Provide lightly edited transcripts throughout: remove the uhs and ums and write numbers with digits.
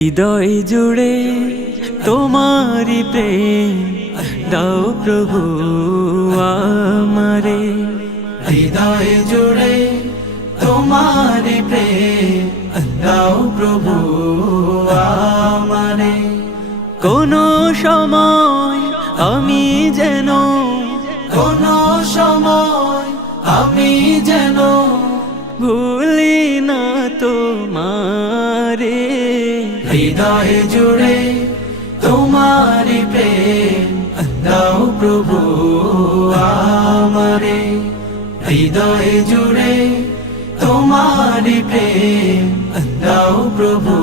হৃদয় জুড়ে তোমারি প্রেম দাও প্রভু আমারে। হৃদয় জুড়ে তোমারি প্রেম দাও প্রভু আমারে। কোনো সময় আমি যেন কোনো সময় আমি যেন ভুলি না তোমারে। হৃদয় জুড়ে তোমারি প্রেম দাও প্রভু আমারে। হৃদয় জুড়ে তোমারি প্রেম দাও প্রভু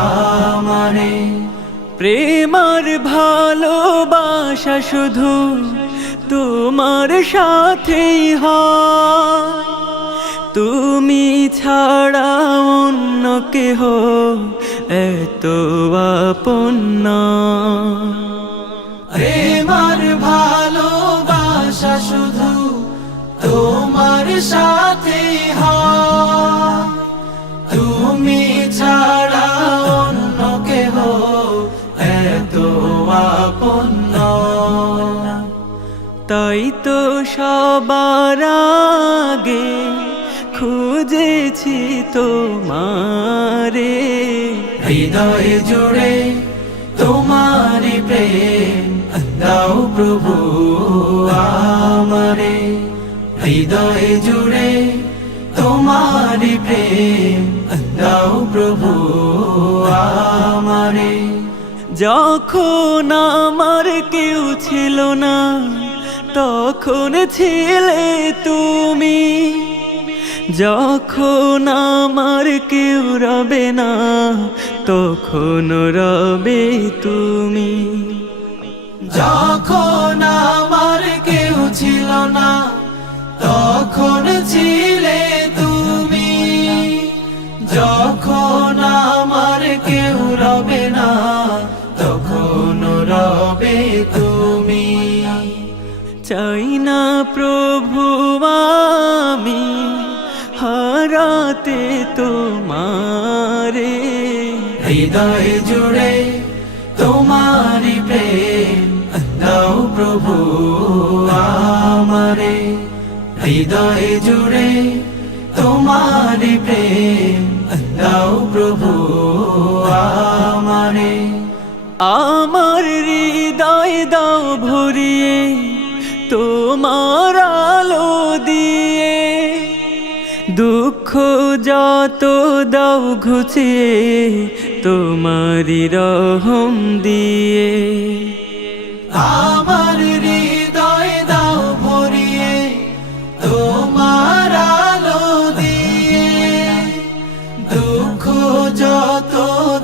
আমারে। প্রেম আর ভালোবাসা শুধু তোমার সাথেই হয়, তুমি ছাড়া অন্য কেহ এত আপন নয়। প্রেম আর ভালোবাসা শুধু তোমার সাথে হয়, তুমি ছাড়া অন্য কেহ এত আপন নয়। তাই তো সবার আগে খুঁজেছি তোমারে। হৃদয় জুড়ে তোমারি প্রেম দাও প্রভু আমারে। হৃদয় জুড়ে তোমারি প্রেম দাও প্রভু আমারে। যখন আমার কেউ ছিল না তখন ছিলে তুমি, যখন আমার কেউ রবে না তখন রবে তুমি। যখন আমার কেউ ছিল না তখন ছিলে তুমি, যখন আমার কেউ রবে না তখন রবে তুমি। চাই না প্রভু আমি হারাতে তোমারে। হৃদয় জুড়ে তোমারি প্রেম দাও প্রভু আমারে। হৃদয় জুড়ে তোমারি প্রেম দাও প্রভু আমারে। আমার হৃদয় দাও ভরিয়ে তোমার আলো দিয়ে, দুঃখ যত দাও ঘুচিয়ে তোমারি রহম দিয়ে। আমার হৃদয় দাও ভরিয়ে তোমার আলো দিয়ে, দুঃখ যত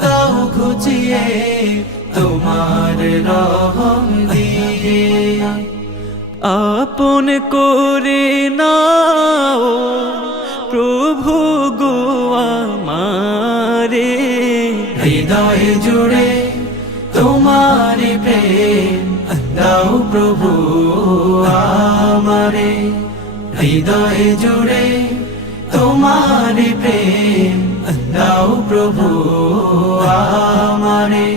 দাও ঘুচিয়ে তোমার রহম দিয়ে। আপন করে নাও প্রভু গো আমারে। হৃদয় জুড়ে তোমারি প্রেম দাও প্রভু আমারে। হৃদয় জুড়ে তোমারি প্রেম দাও প্রভু আমারে।